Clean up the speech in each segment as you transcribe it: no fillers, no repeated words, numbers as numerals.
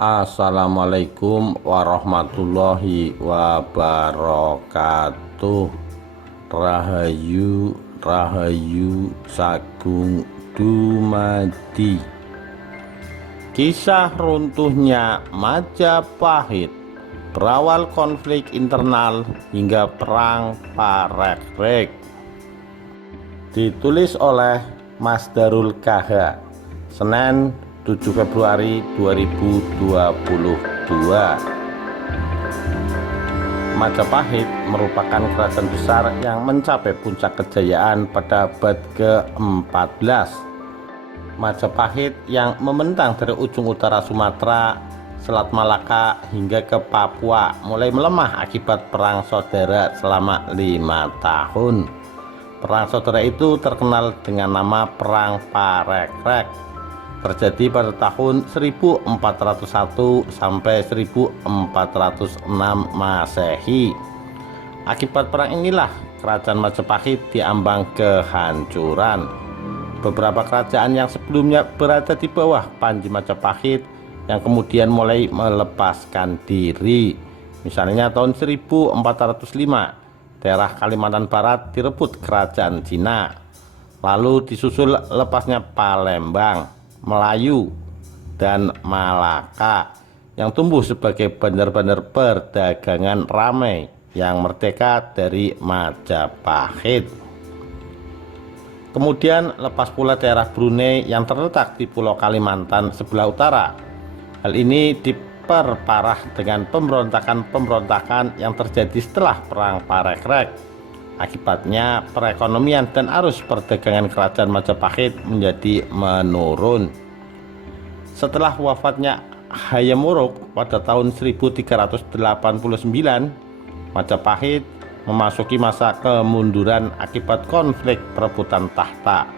Assalamualaikum warahmatullahi wabarakatuh. Rahayu Rahayu Sagung Dumadi. Kisah runtuhnya Majapahit berawal konflik internal hingga perang Parekrek. Ditulis oleh Mas Darul Kaha, Senin 7 Februari 2022. Majapahit merupakan kerajaan besar yang mencapai puncak kejayaan pada abad ke-14. Majapahit yang membentang dari ujung utara Sumatera, Selat Malaka hingga ke Papua mulai melemah akibat perang saudara selama 5 tahun. Perang saudara itu terkenal dengan nama Perang Parekrek. Terjadi pada tahun 1401 sampai 1406 Masehi. Akibat perang inilah kerajaan Majapahit diambang kehancuran. Beberapa kerajaan yang sebelumnya berada di bawah Panji Majapahit yang kemudian mulai melepaskan diri. Misalnya tahun 1405 daerah Kalimantan Barat direbut kerajaan Cina. Lalu disusul lepasnya Palembang, Melayu, dan Malaka yang tumbuh sebagai bandar-bandar perdagangan ramai yang merdeka dari Majapahit. Kemudian lepas pula daerah Brunei yang terletak di Pulau Kalimantan sebelah utara. Hal ini diperparah dengan pemberontakan-pemberontakan yang terjadi setelah Perang Parekrek. Akibatnya perekonomian dan arus perdagangan kerajaan Majapahit menjadi menurun. Setelah wafatnya Hayam Wuruk pada tahun 1389, Majapahit memasuki masa kemunduran akibat konflik perebutan tahta.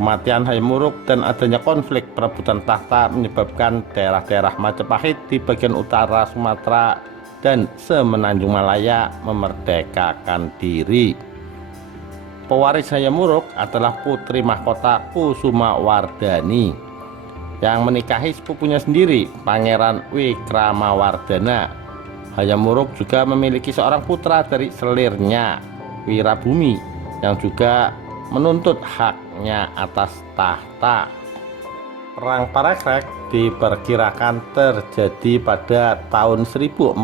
Kematian Hayam Wuruk dan adanya konflik perebutan tahta menyebabkan daerah-daerah Majapahit di bagian utara Sumatera dan Semenanjung Malaya memerdekakan diri. Pewaris Hayam Wuruk adalah putri mahkota Kusuma Wardani yang menikahi sepupunya sendiri, Pangeran Wikramawardhana. Hayam Wuruk juga memiliki seorang putra dari selirnya, Wirabumi, yang juga menuntut haknya atas tahta. Perang Parekrek diperkirakan terjadi pada tahun 1405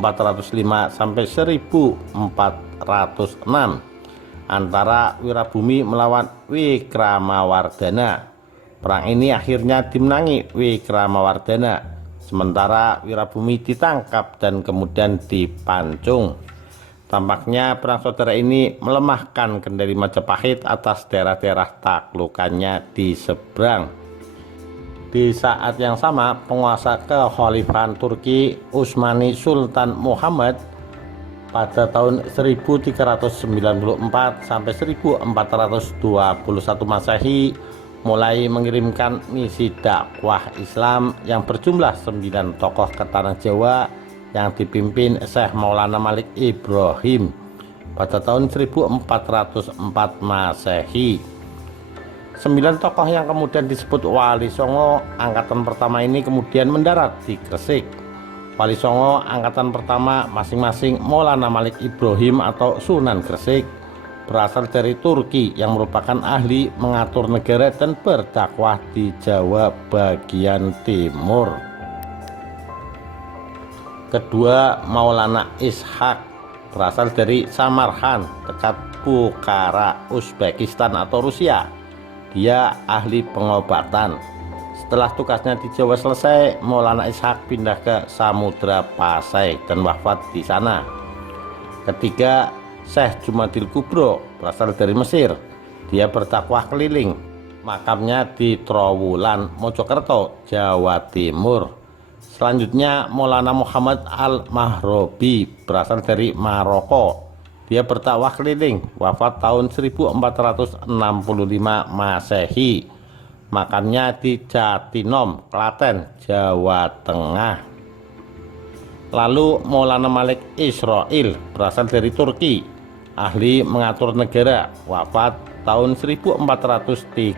sampai 1406 antara Wirabumi melawan Wikramawardhana. Perang ini akhirnya dimenangi Wikramawardhana, sementara Wirabumi ditangkap dan kemudian dipancung. Tampaknya perang saudara ini melemahkan kendali Majapahit atas daerah-daerah taklukannya di seberang. Di saat yang sama, penguasa kekhalifahan Turki Utsmani Sultan Muhammad pada tahun 1394 sampai 1421 Masehi mulai mengirimkan misi dakwah Islam yang berjumlah 9 tokoh ke tanah Jawa yang dipimpin Syekh Maulana Malik Ibrahim pada tahun 1404 Masehi. 9 tokoh yang kemudian disebut Wali Songo angkatan pertama ini kemudian mendarat di Gresik. Wali Songo angkatan pertama masing-masing Maulana Malik Ibrahim atau Sunan Gresik berasal dari Turki yang merupakan ahli mengatur negara dan berdakwah di Jawa bagian timur. Kedua, Maulana Ishak berasal dari Samarkand dekat Bukhara, Uzbekistan atau Rusia. Dia ahli pengobatan. Setelah tugasnya di Jawa selesai, Maulana Ishak pindah ke Samudra Pasai dan wafat di sana. Ketiga, Syekh Jumadil Kubro berasal dari Mesir. Dia berdakwah keliling. Makamnya di Trowulan, Mojokerto, Jawa Timur. Selanjutnya, Maulana Muhammad Al-Mahrobi berasal dari Maroko. Dia berdakwah keliling, wafat tahun 1465 Masehi. Makamnya di Jatinom, Klaten, Jawa Tengah. Lalu Maulana Malik Israil berasal dari Turki, ahli mengatur negara, wafat tahun 1435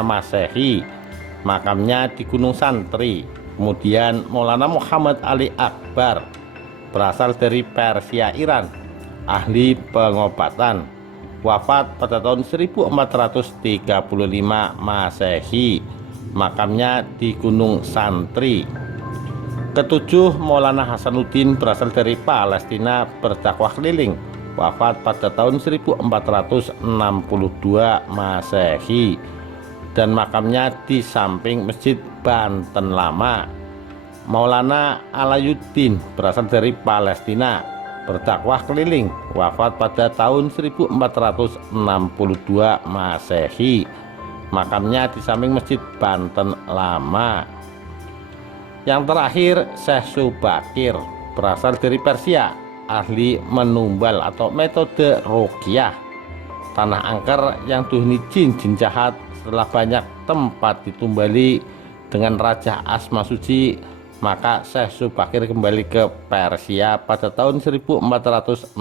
Masehi. Makamnya di Gunung Santri. Kemudian Maulana Muhammad Ali Akbar, berasal dari Persia Iran, ahli pengobatan, wafat pada tahun 1435 Masehi, makamnya di Gunung Santri. Ketujuh, Maulana Hasanuddin, berasal dari Palestina, berdakwah keliling, wafat pada tahun 1462 Masehi, dan makamnya di samping Masjid Banten Lama. Maulana Alayuddin, berasal dari Palestina, berdakwah keliling, wafat pada tahun 1462 Masehi, makamnya di samping Masjid Banten Lama. Yang terakhir, Syekh Subakir, berasal dari Persia, ahli menumbal atau metode ruqyah, tanah angker yang dihuni jin-jin jahat. Setelah banyak tempat ditumbali dengan Raja Asma Suci, maka Syekh Subakir kembali ke Persia pada tahun 1462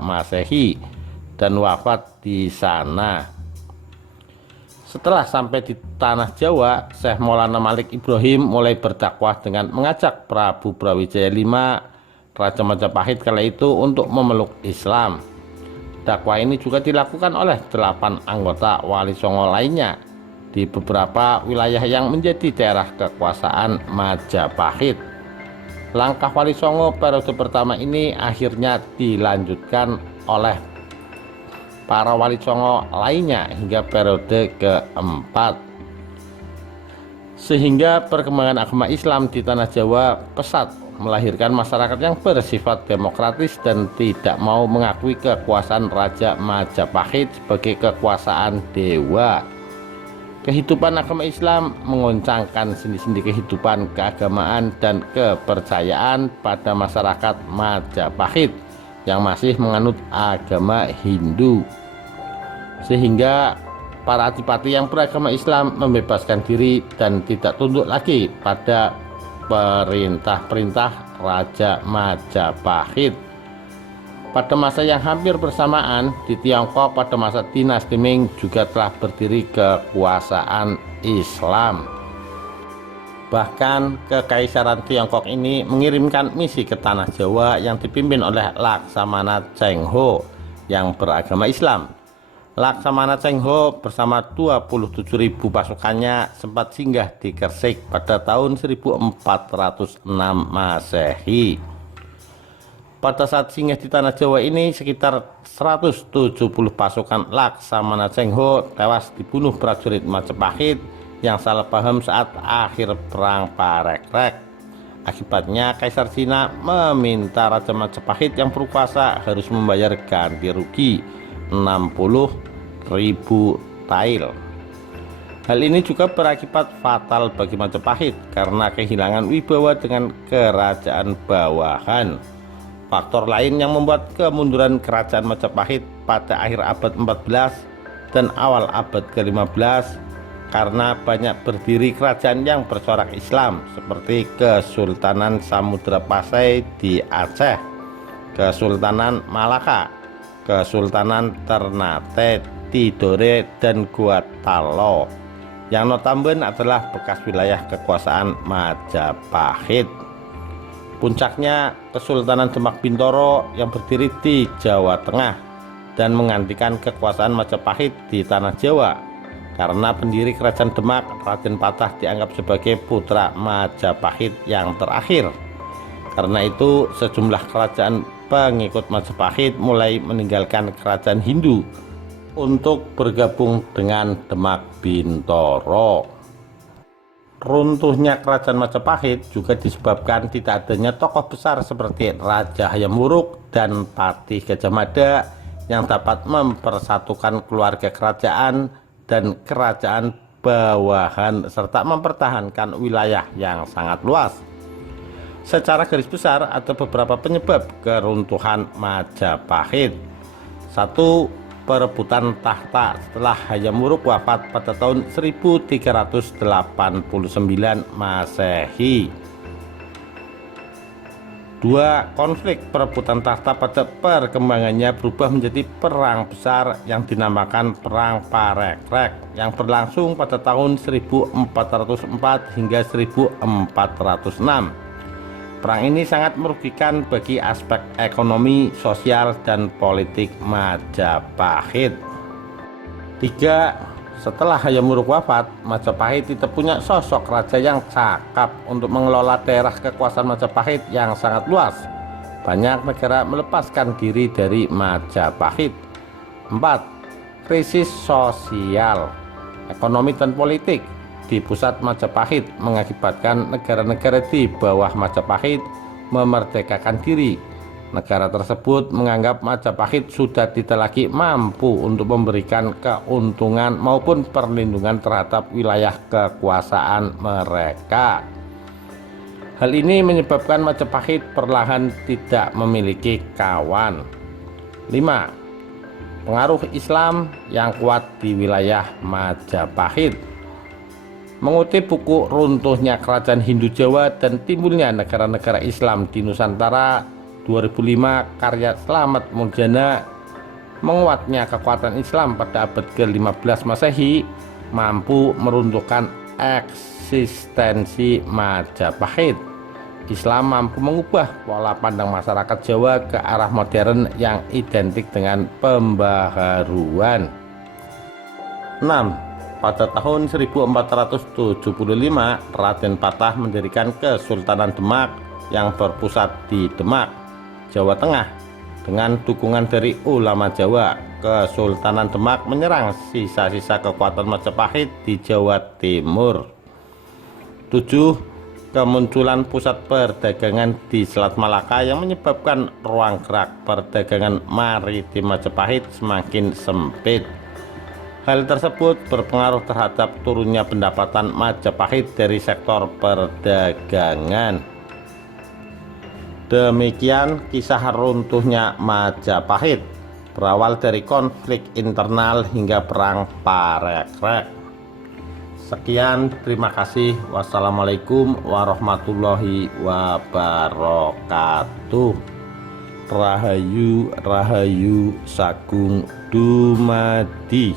Masehi dan wafat di sana. Setelah sampai di tanah Jawa, Syekh Maulana Malik Ibrahim mulai berdakwah dengan mengajak Prabu Brawijaya V, Raja Majapahit kala itu, untuk memeluk Islam. Dakwah ini juga dilakukan oleh 8 anggota Wali Songo lainnya di beberapa wilayah yang menjadi daerah kekuasaan Majapahit. Langkah Wali Songo periode pertama ini akhirnya dilanjutkan oleh para Wali Songo lainnya hingga periode keempat, sehingga perkembangan agama Islam di tanah Jawa pesat, melahirkan masyarakat yang bersifat demokratis dan tidak mau mengakui kekuasaan Raja Majapahit sebagai kekuasaan dewa. Kehidupan agama Islam mengoncangkan sendi-sendi kehidupan keagamaan dan kepercayaan pada masyarakat Majapahit yang masih menganut agama Hindu, sehingga para adipati yang beragama Islam membebaskan diri dan tidak tunduk lagi pada perintah-perintah Raja Majapahit. Pada masa yang hampir bersamaan di Tiongkok, pada masa dinasti Ming, juga telah berdiri kekuasaan Islam. Bahkan Kekaisaran Tiongkok ini mengirimkan misi ke tanah Jawa yang dipimpin oleh Laksamana Cheng Ho yang beragama Islam. Laksamana Cheng Ho bersama 27.000 pasukannya sempat singgah di Gresik pada tahun 1406 Masehi. Pada saat singgah di tanah Jawa ini, sekitar 170 pasukan Laksamana Cheng Ho tewas dibunuh prajurit Majapahit yang salah paham saat akhir perang Parekrek. Akibatnya Kaisar Cina meminta Raja Majapahit yang berkuasa harus membayar ganti rugi 60.000 tael. Hal ini juga berakibat fatal bagi Majapahit karena kehilangan wibawa dengan kerajaan bawahan. Faktor lain yang membuat kemunduran kerajaan Majapahit pada akhir abad 14 dan awal abad ke-15 karena banyak berdiri kerajaan yang bercorak Islam seperti Kesultanan Samudra Pasai di Aceh, Kesultanan Malaka, Kesultanan Ternate, Tidore, dan Guatalo, yang notabene adalah bekas wilayah kekuasaan Majapahit. Puncaknya Kesultanan Demak Bintoro yang berdiri di Jawa Tengah dan menggantikan kekuasaan Majapahit di tanah Jawa, karena pendiri kerajaan Demak, Raden Patah, dianggap sebagai putra Majapahit yang terakhir. Karena itu sejumlah kerajaan pengikut Majapahit mulai meninggalkan kerajaan Hindu untuk bergabung dengan Demak Bintoro. Runtuhnya kerajaan Majapahit juga disebabkan tidak adanya tokoh besar seperti Raja Hayam Wuruk dan Patih Gajah Mada yang dapat mempersatukan keluarga kerajaan dan kerajaan bawahan serta mempertahankan wilayah yang sangat luas. Secara garis besar ada beberapa penyebab keruntuhan Majapahit. 1. Perebutan tahta setelah Hayam Wuruk wafat pada tahun 1389 Masehi. 2. Konflik perebutan tahta pada perkembangannya berubah menjadi perang besar yang dinamakan Perang Parekrek yang berlangsung pada tahun 1404 hingga 1406. Perang ini sangat merugikan bagi aspek ekonomi, sosial, dan politik Majapahit. 3. Setelah Hayam Wuruk wafat, Majapahit tidak punya sosok raja yang cakap untuk mengelola daerah kekuasaan Majapahit yang sangat luas. Banyak negara melepaskan diri dari Majapahit. 4. Krisis sosial, ekonomi, dan politik di pusat Majapahit mengakibatkan negara-negara di bawah Majapahit memerdekakan diri. Negara tersebut menganggap Majapahit sudah tidak lagi mampu untuk memberikan keuntungan maupun perlindungan terhadap wilayah kekuasaan mereka. Hal ini menyebabkan Majapahit perlahan tidak memiliki kawan. 5. Pengaruh Islam yang kuat di wilayah Majapahit. Mengutip buku Runtuhnya Kerajaan Hindu Jawa dan Timbulnya Negara-negara Islam di Nusantara 2005 karya Slamet Muljana, menguatnya kekuatan Islam pada abad ke-15 Masehi mampu meruntuhkan eksistensi Majapahit. Islam mampu mengubah pola pandang masyarakat Jawa ke arah modern yang identik dengan pembaharuan. 6. Pada tahun 1475, Raden Patah mendirikan Kesultanan Demak yang berpusat di Demak, Jawa Tengah. Dengan dukungan dari ulama Jawa, Kesultanan Demak menyerang sisa-sisa kekuatan Majapahit di Jawa Timur. 7. Kemunculan pusat perdagangan di Selat Malaka yang menyebabkan ruang gerak perdagangan maritim Majapahit semakin sempit. Hal tersebut berpengaruh terhadap turunnya pendapatan Majapahit dari sektor perdagangan. Demikian kisah runtuhnya Majapahit, berawal dari konflik internal hingga perang Parekrek. Sekian, terima kasih. Wassalamualaikum warahmatullahi wabarakatuh. Rahayu Rahayu Sagung Dumadi.